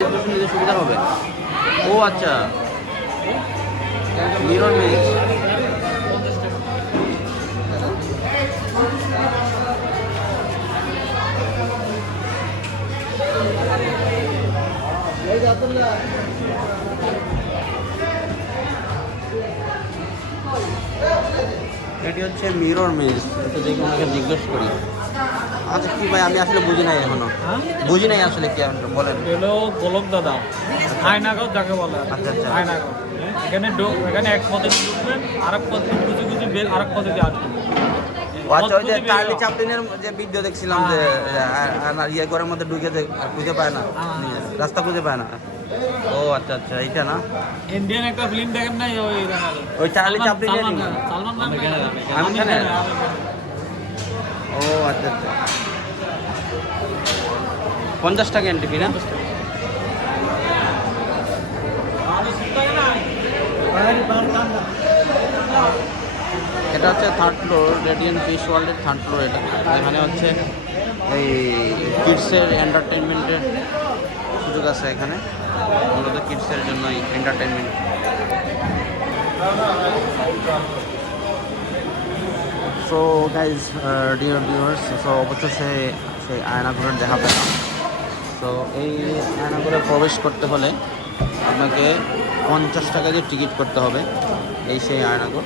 নিতে সুবিধা হবে। ও আচ্ছা, মিরর মেজ। এটি হচ্ছে মিরর মেজ। এটা দেখে ওনাকে জিজ্ঞেস করি। আচ্ছা কি ভাই, আমি আসলে বুঝি নাই এখনো, বুঝি নাই আসলে কি বলেন। এলো গোলক দাদা আয়নাগর যাকে বলে। আচ্ছা আচ্ছা, আয়নাগর এখানে এক পদ্ধতি ঢুকবেন, আরেক পদ্ধতি খুঁজে খুঁজে বের আরেক পদ্ধতি আসবেন। আচ্ছা ওই যে চার্লি চ্যাপলিনের যে ভিডিও দেখছিলাম যে ইয়ে ঘরের মধ্যে ঢুকে খুঁজে পায় না, রাস্তা খুঁজে পায় না। ও আচ্ছা আচ্ছা, এইটা না ইন্ডিয়ান একটা ফিল্ম দেখেন নাই ওই চার্লি চ্যাপলিনের? সালমান খান। ও আচ্ছা আচ্ছা, 50 টাকা এন্ট্রি ফি না? এটা হচ্ছে থার্ড ফ্লোর, রেডিয়েন্ট ফিশ ওয়ার্ল্ডের থার্ড ফ্লোর। এটা এখানে হচ্ছে এই কিডসের এন্টারটেনমেন্টের সুযোগ আছে এখানে, মূলত কিডসের জন্যই entertainment. So guys, dear viewers, so অবশেষে সেই আয়নাঘরের দেখা পেলাম। তো এই আয়নাঘরে প্রবেশ করতে হলে আপনাকে 50 টাকা দিয়ে টিকিট করতে হবে। এই সেই আয়নাঘর।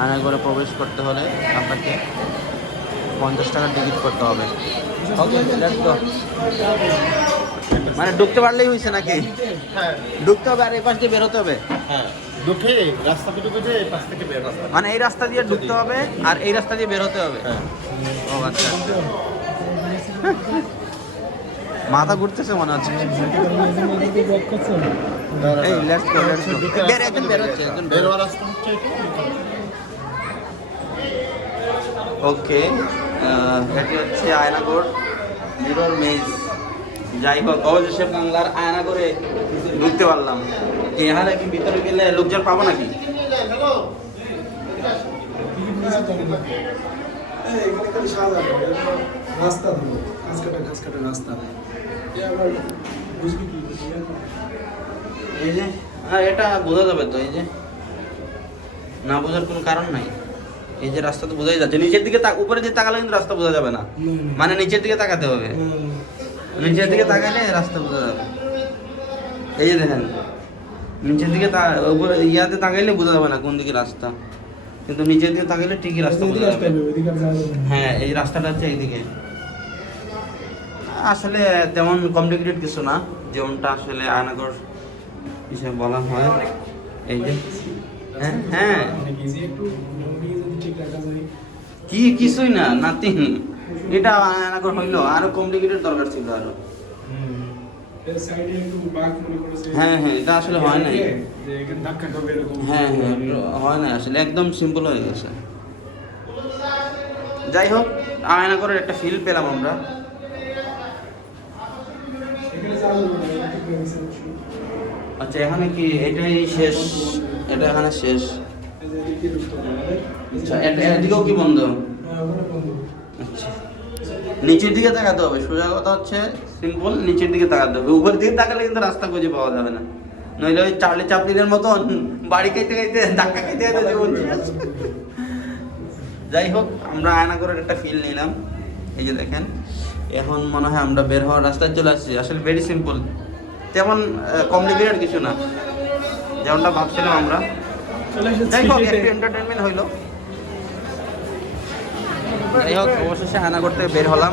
আয়নাঘরে প্রবেশ করতে হলে আপনাকে 50 টাকার টিকিট করতে হবে। মানে ঢুকতে পারলেই হয়েছে নাকি? হ্যাঁ, ঢুকতে হবে আর এই পাশ দিয়ে বেরোতে হবে। হ্যাঁ, ঢুকে রাস্তাতে ঢুকে এই পাশ থেকে বের রাস্তা। মানে এই রাস্তা দিয়ে ঢুকতে হবে আর এই রাস্তা দিয়ে বেরোতে হবে। হ্যাঁ। ও আচ্ছা আচ্ছা, মাথা ঘুরতেছে মনে হচ্ছে। এই লেটস গো, লেটস গো। বের একজন বের হচ্ছে, একজন বের। বেরোয়ার রাস্তা হচ্ছে এটা। ওকে, এটি হচ্ছে আয়নাঘর মিরর মেজ। যাই হোক, অবশেষে বাংলার আয়নাঘরে ঢুকতে পারলাম। এখানে কি ভিতরে গেলে লোকজন পাবো নাকি? রাস্তা দেবো, ঘাস কাটা রাস্তা। এই যে এটা বোঝা যাবে তো, এই যে না বোঝার কোনো কারণ নাই। এই যে রাস্তা তো বোঝাই যাচ্ছে, নিচের দিকে উপরে দিয়ে তাকালে কিন্তু রাস্তা বোঝা যাবে না, মানে নিচের দিকে তাকাতে হবে। নিচের দিকে তাকালে রাস্তা বোঝা যাবে। এই যে দেখেন, নিচের দিকে উপরে ইয়াতে তাকাইলে বোঝা যাবে না কোন দিকে রাস্তা, কিন্তু নিচের দিকে তাকাইলে ঠিকই রাস্তা বোঝা যাবে। হ্যাঁ, এই রাস্তাটা হচ্ছে এইদিকে। আসলে তেমন কমপ্লিকেটেড কিছু না, যেমনটা আসলে আয়নাঘর হিসেবে বলা হয়। এই যে হ্যাঁ হ্যাঁ, কি কিছুই না, নাথিং। এটা আয়নাঘর হইলো, আরো কমপ্লিকেটেড দরকার ছিল আরো। হ্যাঁ হ্যাঁ, এটা আসলে হয় নাই। হ্যাঁ হ্যাঁ, হয় না আসলে, একদম সিম্পল হয়ে গেছে। যাই হোক, আয়নাঘরের একটা ফিল পেলাম আমরা। আচ্ছা, এখানে কি এটাই শেষ? এটা এখানে শেষ? আচ্ছা, এদিকেও কি বন্ধ? আচ্ছা, নিচের দিকে তাকাতে হবে। সোজা কথা হচ্ছে সিম্পল, নিচের দিকে তাকাতে হবে। উপরের দিকে তাকালে কিন্তু রাস্তা খুঁজে পাওয়া যাবে না, নইলে ওই চার্লি চ্যাপলিনের মতন বাড়ি খাইতে খাইতে ধাক্কা খাইতে খাইতে জীবন শেষ। যাই হোক, আমরা আয়নাঘরের একটা ফিল নিলাম। এই যে দেখেন, এখন মনে হয় আমরা বের হওয়ার রাস্তায় চলে আসছি। আসলে ভেরি সিম্পল, তেমন কমপ্লিকেটেড কিছু না, যেমনটা ভাবছিলাম আমরা। যাই হোক, একটু এন্টারটেনমেন্ট হইলো। যাই হোক, অবশেষে আয়নাঘর থেকে বের হলাম।